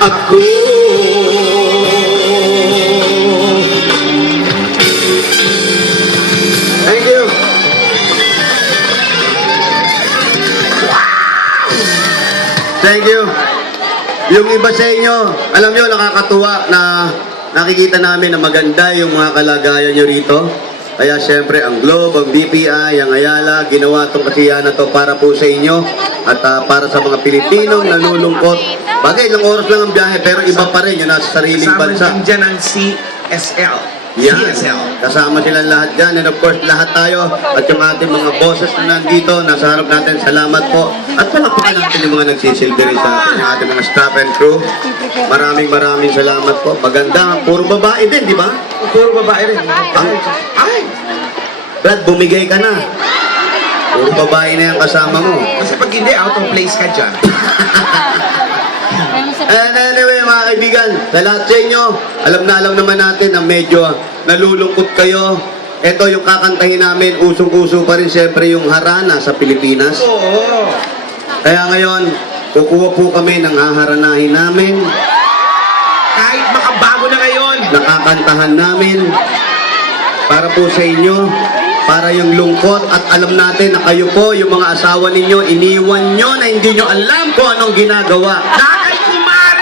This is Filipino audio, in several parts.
ako. Thank you. Thank you. Yung iba sa inyo, alam nyo, nakakatuwa na nakikita namin na maganda yung mga kalagayan nyo rito. Kaya syempre, ang Globe, ang BPI, ang Ayala, ginawa itong kasiyahan na to para po sa inyo at para sa mga Pilipinong nalulungkot. Bagay, ilang oras lang ang biyahe, pero iba pa rin yung nasa sariling bansa. Kasama dyan ang CSL. Yan. CSL. Kasama silang lahat dyan. And of course, lahat tayo at yung ating mga bosses na nandito, nasa harap natin, salamat po. At palapakan natin yung mga nagsisilbi rin sa atin, yung ating mga staff and crew. Maraming salamat po. Maganda. Puro babae din, di ba? Puro babae rin. Ay! Brad, bumigay ka na. Puro babae na yung kasama mo. Kasi pag hindi, out of place ka dyan. And anyway, mga kaibigan, sa lahat sa inyo, alam naman natin na medyo nalulungkot kayo. Ito yung kakantahin namin, usong-uso pa rin siyempre yung harana sa Pilipinas. Oo. Kaya ngayon, kukuha po kami ng haharanahin namin, Kahit makabago na ngayon. nakakantahan namin, para po sa inyo, para yung lungkot at alam natin na kayo po, yung mga asawa ninyo, iniwan nyo na hindi nyo alam kung anong ginagawa. Nakay kumare!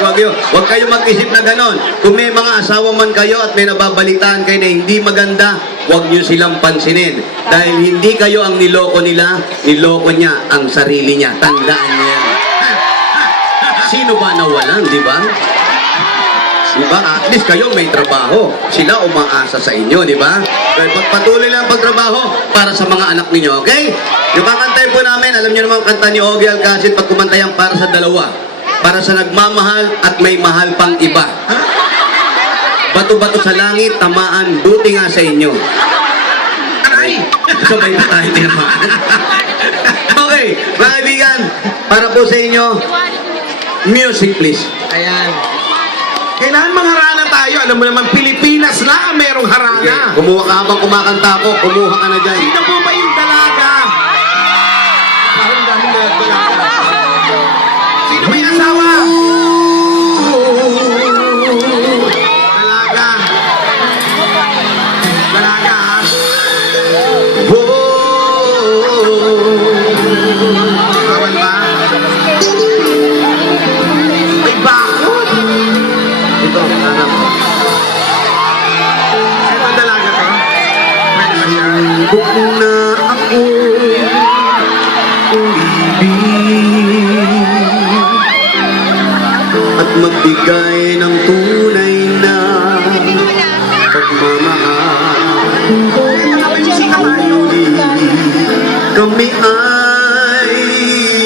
Huwag kayo mag-isip na ganon. Kung may mga asawa man kayo at may nababalitaan kayo na hindi maganda, huwag nyo silang pansinin. Dahil hindi kayo ang niloko nila, niloko niya ang sarili niya. Tandaan niyo yan. Sino ba nawalan, di ba? Di ba? At least kayo may trabaho. Sila umaasa sa inyo, di ba? Kaya pagpatuloy lang ang pagtrabaho para sa mga anak ninyo, okay? Yung kakantay po namin, alam niyo naman kanta ni Ogie Alcacid, pag kumantayan para sa dalawa. Para sa nagmamahal at may mahal pang iba. Bato-bato sa langit, tamaan, buti nga sa inyo. Aray! Sabay na tayo tinamaan. Okay, mga kaibigan, para po sa inyo, music please. Ayan. Kailangan mangharana tayo. Alam mo naman, Pilipinas na merong harana. Okay, kumuha ka habang kumakanta ako, kumuha ka na dyan. Sino po ba yung dalaga? Parang dami na dalaga. Sino ba yung asawa? Dalaga. Dalaga, ha? Bawal ba? May bakod. Ito, anak. Sino ba dalaga to? Pwede ba siya? Buk na ako umibig at magbigay ng tunay na pagmamahal. Ngunit kami ay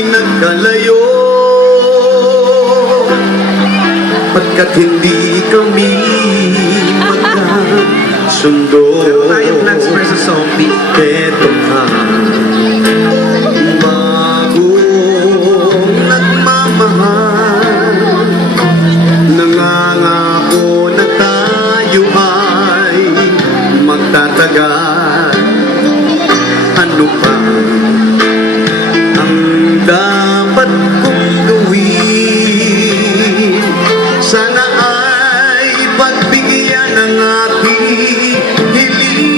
nagkalayo pagkat hindi kami magkasundo. Pero tayo Plants vs. Zombies. Eto ka, bagong nagmamahal, nangangako na tayo ay magtatagal. Ano pa ang dapat kong gawin? Sana ay pagbigyan ng aking hiling.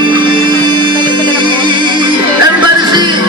Everybody sing!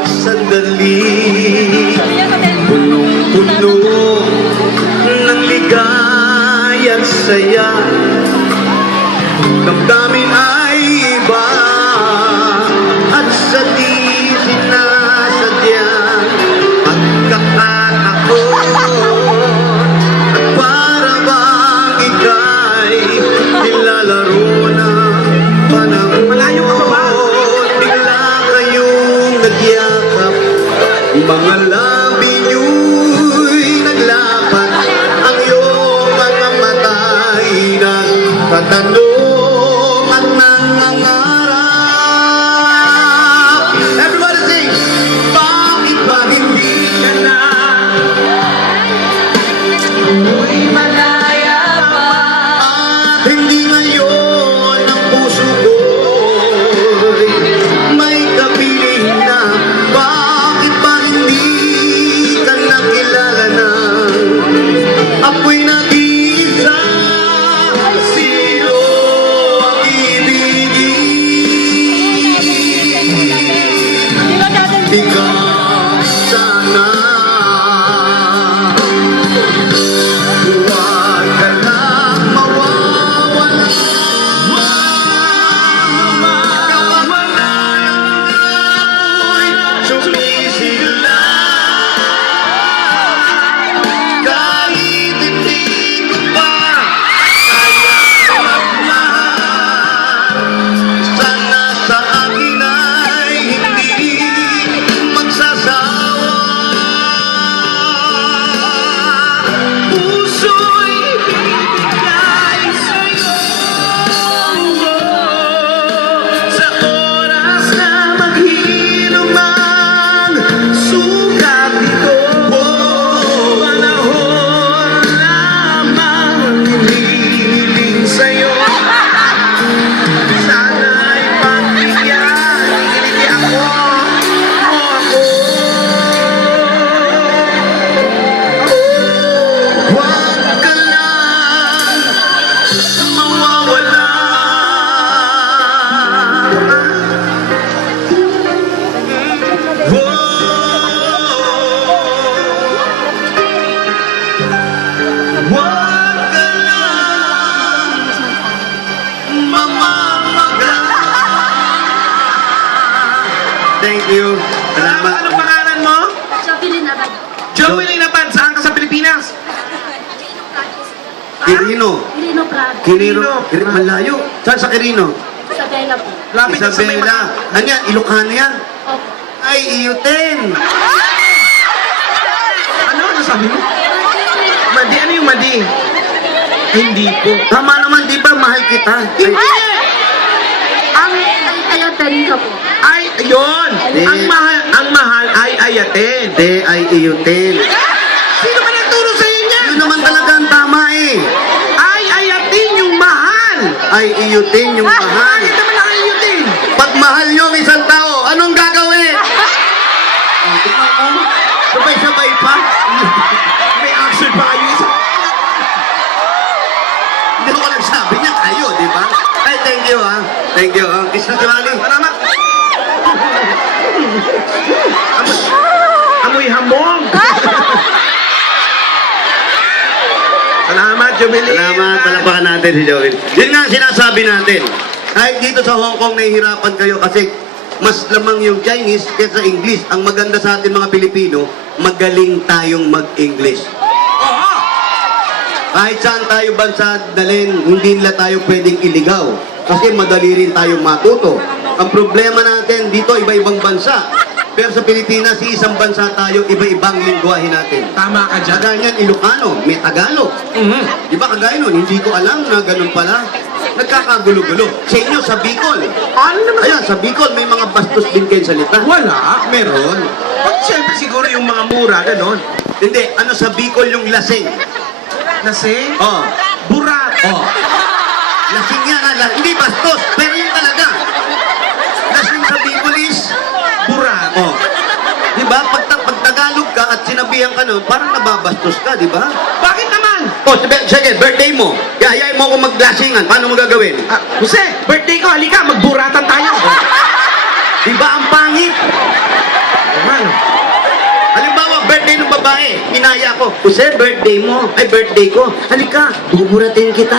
bawat sandali, punong-puno ng ligaya at saya. Damdamin ay iba at sa di sinasadyang pagkakataon. At para bang ika'y nilalaro ng panahon. Malayo ka pa ba? Bigla kayong nagyakap, mga labi niyo'y naglapat, ang iyong mga mata'y nagtatanong at nangangarap. Everybody sing! Bakit ba hindi ka na? Ako'y malaya pa. At hindi ngayon ang puso ko'y may kapiling na. Bakit ba hindi ka nakilala na? Ako'y nag-iisa. Sino ang ibigin? Ikaw sana. Huwag ka lang mawawala. Kawala ng ako'y sumisigla. Kahit hindi ko pa kaya magmahal, sana sa akin ay hindi magsasawa. Puso'y bibigay sa'yo sa oras na maghilom ang sugat nito. Panahon lamang hinihiling sa'yo. Sana'y pagbigyan, ngiti ako mo ako. Huwag ka lang mawawala. Huwag ka lang mamamaga. Thank you. Salamat. Anong pangalan mo? Jocelyn Abad. Joey Linapan, saan ka sa Pilipinas? Quirino. Quirino Prado. Quirino. Malayo. Saan sa Quirino? Sa Bella po. Lapit na sa may Isabela. Ano yan? Ilocano yan? Opo. Ay, iyutin. Ano? Ano sabi mo? Madi, ano yung madi? Hindi po. Tama naman, di ba? Mahal kita. Ay, Ang ayaten ka po. Ay, yun! Eh. Ang mahal ay ayatin. de, ay iyutin. Sino ba nagturo sa inyo niyan? Yun naman talaga ang tama eh. Ay ayatin yung mahal. Ay iyutin yung mahal. Bakit naman nakayutin? Pag mahal nyo ang isang tao, anong gagawin? Oh, tingnan ko. Sabay-sabay pa. May action pa kayo isa. Hindi ko nagsabi niya kayo, di ba? Ay, thank you ha. Thank you. Kiss na si Wally. Salamat. Amoy hamog. Salamat, Jubilee. Salamat, palapakan natin si Joel. Yun nga ang sinasabi natin. Kahit dito sa Hong Kong, nahihirapan kayo kasi mas lamang yung Chinese kaysa English. Ang maganda sa atin mga Pilipino, magaling tayong mag-English. Oo. Kahit saan tayo bansa dalhin, hindi nila tayo pwedeng iligaw. Kasi madali rin tayong matuto. Ang problema natin, dito iba-ibang bansa. Pero sa Pilipinas, isang bansa tayo, iba-ibang lingwahe natin. Tama ka dyan. Kagaya niyan, Ilocano, may Tagalog. Di ba kagaya nun, hindi ko alam na ganun pala. Nagkakagulo-gulo. Sa inyo, sa Bicol. Ano naman? Ayan, sa Bicol, may mga bastos din kayo salita. Wala. Meron. Siyempre siguro yung mga mura, ganon. Hindi, ano sa Bicol yung lasing? Lasing? Oh, Burat. oh. Lasing yan, hindi bastos, pero yun talaga. Lasing sa Bicol is, Burat. oh. Di ba? Pag Tagalog ka at sinabihan ka nun, parang nababastos ka, di ba? Bakit naman? Oh, sige, birthday mo. Yayain mo ako maglasingan. Paano mo gagawin? Jose, birthday ko, halika, magburatan tayo. Di ba ang pangit? babae, inaya ko. Jose, birthday mo. Ay, birthday ko. Halika, buburatin kita.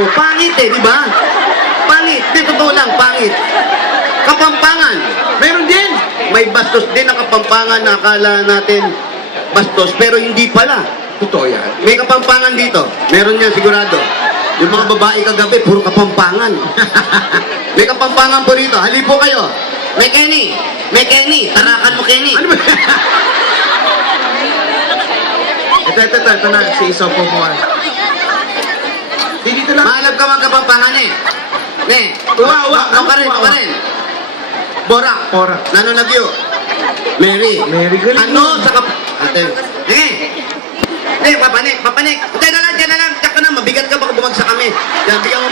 O, pangit eh, di ba? Pangit. Di, totoo lang, pangit. Kapampangan. Meron din. May bastos din ang Kapampangan na akala natin bastos, pero hindi pala. Totoo yan. May Kapampangan dito. Meron yan sigurado. Yung mga babae kagabi, puro Kapampangan. May Kapampangan po rito. Hali po kayo. May Kenny. May Kenny. Tarakan mo, Kenny. Ano ba? Ito na. Si Iso po mo. Dito lang. Mahalap ka mga Kapampangan eh. Ne. Uwa. Ano ka rin, ano ka rin? Borak. Borak. Nano nagyo? Mary. Mary, galing Ano mo. sa Ate. Papanik. Diyan na lang. Tsaka na, mabigat ka baka bumagsak kami. Yan, bigyan mo